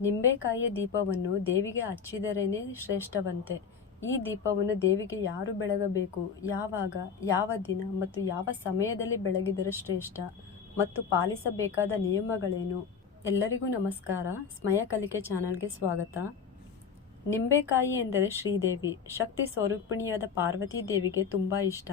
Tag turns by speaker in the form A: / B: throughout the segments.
A: ನಿಂಬೆಕಾಯಿಯ ದೀಪವನ್ನು ದೇವಿಗೆ ಹಚ್ಚಿದರೇನೆ ಶ್ರೇಷ್ಠವಂತೆ. ಈ ದೀಪವನ್ನು ದೇವಿಗೆ ಯಾರು ಬೆಳಗಬೇಕು? ಯಾವಾಗ, ಯಾವ ದಿನ ಮತ್ತು ಯಾವ ಸಮಯದಲ್ಲಿ ಬೆಳಗಿದರೆ ಶ್ರೇಷ್ಠ? ಮತ್ತು ಪಾಲಿಸಬೇಕಾದ ನಿಯಮಗಳೇನು? ಎಲ್ಲರಿಗೂ ನಮಸ್ಕಾರ. ಸ್ಮಯ ಕಲಿಕೆ ಚಾನಲ್ಗೆ ಸ್ವಾಗತ. ನಿಂಬೆಕಾಯಿ ಎಂದರೆ ಶ್ರೀದೇವಿ. ಶಕ್ತಿ ಸ್ವರೂಪಿಣಿಯಾದ ಪಾರ್ವತಿ ದೇವಿಗೆ ತುಂಬ ಇಷ್ಟ.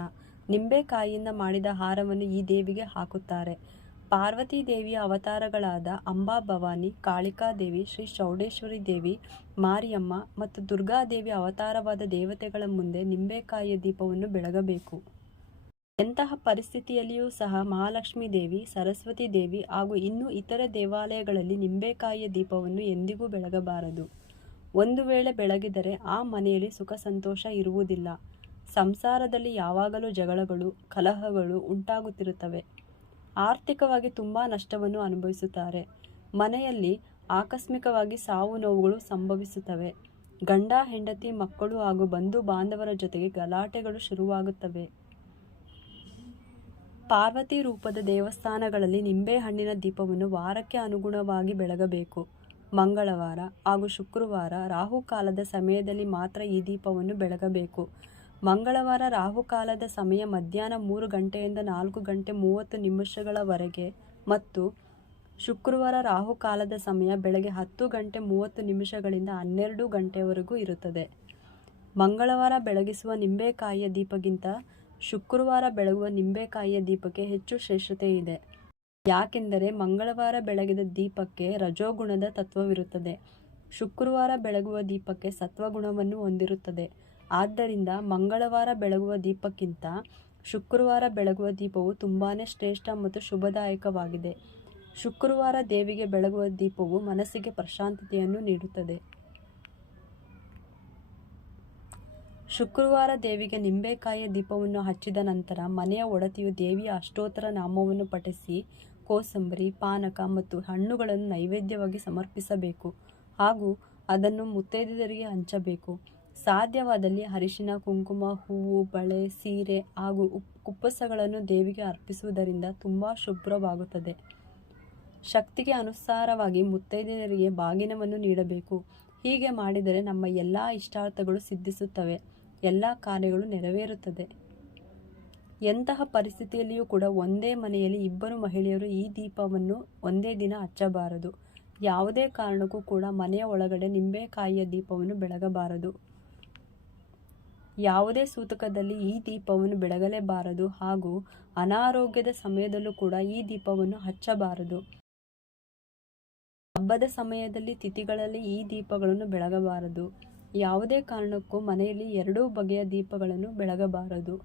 A: ನಿಂಬೆಕಾಯಿಯಿಂದ ಮಾಡಿದ ಹಾರವನ್ನು ಈ ದೇವಿಗೆ ಹಾಕುತ್ತಾರೆ. ಪಾರ್ವತಿ ದೇವಿಯ ಅವತಾರಗಳಾದ ಅಂಬಾ ಭವಾನಿ ಕಾಳಿಕಾದೇವಿ ಶ್ರೀ ಚೌಡೇಶ್ವರಿ ದೇವಿ, ಮಾರಿಯಮ್ಮ ಮತ್ತು ದುರ್ಗಾದೇವಿ ಅವತಾರವಾದ ದೇವತೆಗಳ ಮುಂದೆ ನಿಂಬೆಕಾಯಿಯ ದೀಪವನ್ನು ಬೆಳಗಬೇಕು. ಎಂತಹ ಪರಿಸ್ಥಿತಿಯಲ್ಲಿಯೂ ಸಹ ಮಹಾಲಕ್ಷ್ಮೀ ದೇವಿ, ಸರಸ್ವತಿ ದೇವಿ ಹಾಗೂ ಇನ್ನೂ ಇತರ ದೇವಾಲಯಗಳಲ್ಲಿ ನಿಂಬೆಕಾಯಿಯ ದೀಪವನ್ನು ಎಂದಿಗೂ ಬೆಳಗಬಾರದು. ಒಂದು ವೇಳೆ ಬೆಳಗಿದರೆ ಆ ಮನೆಯಲ್ಲಿ ಸುಖ ಸಂತೋಷ ಇರುವುದಿಲ್ಲ. ಸಂಸಾರದಲ್ಲಿ ಯಾವಾಗಲೂ ಜಗಳಗಳು, ಕಲಹಗಳು ಉಂಟಾಗುತ್ತಿರುತ್ತವೆ. ಆರ್ಥಿಕವಾಗಿ ತುಂಬ ನಷ್ಟವನ್ನು ಅನುಭವಿಸುತ್ತಾರೆ. ಮನೆಯಲ್ಲಿ ಆಕಸ್ಮಿಕವಾಗಿ ಸಾವು ನೋವುಗಳು ಸಂಭವಿಸುತ್ತವೆ. ಗಂಡ, ಹೆಂಡತಿ, ಮಕ್ಕಳು ಹಾಗೂ ಬಂಧು ಬಾಂಧವರ ಜೊತೆಗೆ ಗಲಾಟೆಗಳು ಶುರುವಾಗುತ್ತವೆ. ಪಾರ್ವತಿ ರೂಪದ ದೇವಸ್ಥಾನಗಳಲ್ಲಿ ನಿಂಬೆಹಣ್ಣಿನ ದೀಪವನ್ನು ವಾರಕ್ಕೆ ಅನುಗುಣವಾಗಿ ಬೆಳಗಬೇಕು. ಮಂಗಳವಾರ ಹಾಗೂ ಶುಕ್ರವಾರ ರಾಹುಕಾಲದ ಸಮಯದಲ್ಲಿ ಮಾತ್ರ ಈ ದೀಪವನ್ನು ಬೆಳಗಬೇಕು. ಮಂಗಳವಾರ ರಾಹುಕಾಲದ ಸಮಯ ಮಧ್ಯಾಹ್ನ ಮೂರು ಗಂಟೆಯಿಂದ ನಾಲ್ಕು ಗಂಟೆ ಮೂವತ್ತು ನಿಮಿಷಗಳವರೆಗೆ ಮತ್ತು ಶುಕ್ರವಾರ ರಾಹುಕಾಲದ ಸಮಯ ಬೆಳಗ್ಗೆ ಹತ್ತು ಗಂಟೆ ಮೂವತ್ತು ನಿಮಿಷಗಳಿಂದ ಹನ್ನೆರಡು ಗಂಟೆವರೆಗೂ ಇರುತ್ತದೆ. ಮಂಗಳವಾರ ಬೆಳಗಿಸುವ ನಿಂಬೆಕಾಯಿಯ ದೀಪಗಿಂತ ಶುಕ್ರವಾರ ಬೆಳಗುವ ನಿಂಬೆಕಾಯಿಯ ದೀಪಕ್ಕೆ ಹೆಚ್ಚು ಶ್ರೇಷ್ಠತೆ ಇದೆ. ಯಾಕೆಂದರೆ ಮಂಗಳವಾರ ಬೆಳಗಿದ ದೀಪಕ್ಕೆ ರಜೋಗುಣದ ತತ್ವವಿರುತ್ತದೆ. ಶುಕ್ರವಾರ ಬೆಳಗುವ ದೀಪಕ್ಕೆ ಸತ್ವಗುಣವನ್ನು ಹೊಂದಿರುತ್ತದೆ. ಆದ್ದರಿಂದ ಮಂಗಳವಾರ ಬೆಳಗುವ ದೀಪಕ್ಕಿಂತ ಶುಕ್ರವಾರ ಬೆಳಗುವ ದೀಪವು ತುಂಬಾ ಶ್ರೇಷ್ಠ ಮತ್ತು ಶುಭದಾಯಕವಾಗಿದೆ. ಶುಕ್ರವಾರ ದೇವಿಗೆ ಬೆಳಗುವ ದೀಪವು ಮನಸ್ಸಿಗೆ ಪ್ರಶಾಂತತೆಯನ್ನು ನೀಡುತ್ತದೆ. ಶುಕ್ರವಾರ ದೇವಿಗೆ ನಿಂಬೆಕಾಯಿಯ ದೀಪವನ್ನು ಹಚ್ಚಿದ ನಂತರ ಮನೆಯ ಒಡತಿಯು ದೇವಿಯ ಅಷ್ಟೋತ್ತರ ನಾಮವನ್ನು ಪಠಿಸಿ ಕೋಸಂಬರಿ, ಪಾನಕ ಮತ್ತು ಹಣ್ಣುಗಳನ್ನು ನೈವೇದ್ಯವಾಗಿ ಸಮರ್ಪಿಸಬೇಕು ಹಾಗೂ ಅದನ್ನು ಮುತ್ತೈದೆಯರಿಗೆ ಹಂಚಬೇಕು. ಸಾಧ್ಯವಾದಲ್ಲಿ ಅರಿಶಿನ, ಕುಂಕುಮ, ಹೂವು, ಬಳೆ, ಸೀರೆ ಹಾಗೂ ಉಪ್, ಕುಪ್ಪಸಗಳನ್ನು ದೇವಿಗೆ ಅರ್ಪಿಸುವುದರಿಂದ ತುಂಬ ಶುಭ್ರವಾಗುತ್ತದೆ. ಶಕ್ತಿಗೆ ಅನುಸಾರವಾಗಿ ಮುತ್ತೈದೆಯರಿಗೆ ಬಾಗಿನವನ್ನು ನೀಡಬೇಕು. ಹೀಗೆ ಮಾಡಿದರೆ ನಮ್ಮ ಎಲ್ಲ ಇಷ್ಟಾರ್ಥಗಳು ಸಿದ್ಧಿಸುತ್ತವೆ. ಎಲ್ಲ ಕಾರ್ಯಗಳು ನೆರವೇರುತ್ತದೆ. ಎಂತಹ ಪರಿಸ್ಥಿತಿಯಲ್ಲಿಯೂ ಕೂಡ ಒಂದೇ ಮನೆಯಲ್ಲಿ ಇಬ್ಬರು ಮಹಿಳೆಯರು ಈ ದೀಪವನ್ನು ಒಂದೇ ದಿನ ಹಚ್ಚಬಾರದು. ಯಾವುದೇ ಕಾರಣಕ್ಕೂ ಕೂಡ ಮನೆಯ ಒಳಗಡೆ ನಿಂಬೆಕಾಯಿಯ ದೀಪವನ್ನು ಬೆಳಗಬಾರದು. ಯಾವುದೇ ಸೂತಕದಲ್ಲಿ ಈ ದೀಪವನ್ನು ಬೆಳಗಲೇಬಾರದು ಹಾಗೂ ಅನಾರೋಗ್ಯದ ಸಮಯದಲ್ಲೂ ಕೂಡ ಈ ದೀಪವನ್ನು ಹಚ್ಚಬಾರದು. ಹಬ್ಬದ ಸಮಯದಲ್ಲಿ ತಿಥಿಗಳಲ್ಲಿ ಈ ದೀಪಗಳನ್ನು ಬೆಳಗಬಾರದು. ಯಾವುದೇ ಕಾರಣಕ್ಕೂ ಮನೆಯಲ್ಲಿ ಎರಡೂ ಬಗೆಯ ದೀಪಗಳನ್ನು ಬೆಳಗಬಾರದು.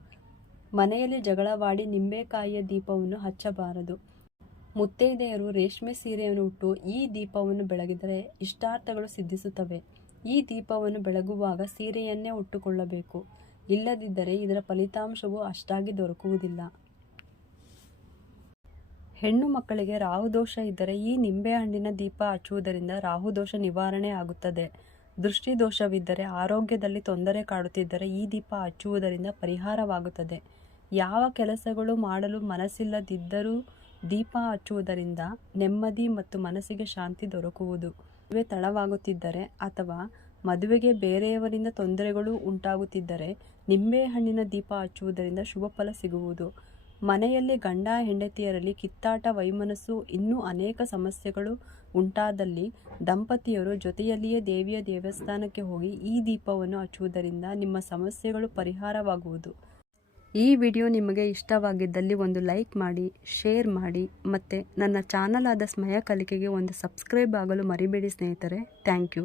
A: ಮನೆಯಲ್ಲಿ ಜಗಳವಾಡಿ ನಿಂಬೆಕಾಯಿಯ ದೀಪವನ್ನು ಹಚ್ಚಬಾರದು. ಮುತ್ತೈದೆಯರು ರೇಷ್ಮೆ ಸೀರೆಯನ್ನು ಉಟ್ಟು ಈ ದೀಪವನ್ನು ಬೆಳಗಿದರೆ ಇಷ್ಟಾರ್ಥಗಳು ಸಿದ್ಧಿಸುತ್ತವೆ. ಈ ದೀಪವನ್ನು ಬೆಳಗುವಾಗ ಸೀರೆಯನ್ನೇ ಉಟ್ಟುಕೊಳ್ಳಬೇಕು. ಇಲ್ಲದಿದ್ದರೆ ಇದರ ಫಲಿತಾಂಶವು ಅಷ್ಟಾಗಿ ದೊರಕುವುದಿಲ್ಲ. ಹೆಣ್ಣು ಮಕ್ಕಳಿಗೆ ರಾಹುದೋಷ ಇದ್ದರೆ ಈ ನಿಂಬೆಹಣ್ಣಿನ ದೀಪ ಹಚ್ಚುವುದರಿಂದ ರಾಹುದೋಷ ನಿವಾರಣೆ ಆಗುತ್ತದೆ. ದೃಷ್ಟಿದೋಷವಿದ್ದರೆ ಆರೋಗ್ಯದಲ್ಲಿ ತೊಂದರೆ ಕಾಡುತ್ತಿದ್ದರೆ ಈ ದೀಪ ಹಚ್ಚುವುದರಿಂದ ಪರಿಹಾರವಾಗುತ್ತದೆ. ಯಾವ ಕೆಲಸಗಳು ಮಾಡಲು ಮನಸ್ಸಿಲ್ಲದಿದ್ದರೂ ದೀಪ ಹಚ್ಚುವುದರಿಂದ ನೆಮ್ಮದಿ ಮತ್ತು ಮನಸ್ಸಿಗೆ ಶಾಂತಿ ದೊರಕುವುದು. ಮದುವೆ ತಡವಾಗುತ್ತಿದ್ದರೆ ಅಥವಾ ಮದುವೆಗೆ ಬೇರೆಯವರಿಂದ ತೊಂದರೆಗಳು ಉಂಟಾಗುತ್ತಿದ್ದರೆ ನಿಂಬೆಹಣ್ಣಿನ ದೀಪ ಹಚ್ಚುವುದರಿಂದ ಶುಭ ಫಲ ಸಿಗುವುದು. ಮನೆಯಲ್ಲಿ ಗಂಡ ಹೆಂಡತಿಯರಲ್ಲಿ ಕಿತ್ತಾಟ ವೈಮನಸ್ಸು ಇನ್ನೂ ಅನೇಕ ಸಮಸ್ಯೆಗಳು ಉಂಟಾದಲ್ಲಿ ದಂಪತಿಯರು ಜೊತೆಯಲ್ಲಿಯೇ ದೇವಿಯ ದೇವಸ್ಥಾನಕ್ಕೆ ಹೋಗಿ ಈ ದೀಪವನ್ನು ಹಚ್ಚುವುದರಿಂದ ನಿಮ್ಮ ಸಮಸ್ಯೆಗಳು ಪರಿಹಾರವಾಗುವುದು. ಈ ವಿಡಿಯೋ ನಿಮಗೆ ಇಷ್ಟವಾಗಿದ್ದಲ್ಲಿ ಒಂದು ಲೈಕ್ ಮಾಡಿ, ಶೇರ್ ಮಾಡಿ ಮತ್ತು ನನ್ನ ಚಾನಲ್ ಆದ ಸ್ಮಯ ಕಲಿಕೆಗೆ ಒಂದು ಸಬ್ಸ್ಕ್ರೈಬ್ ಆಗಲು ಮರಿಬೇಡಿ ಸ್ನೇಹಿತರೆ. Thank you.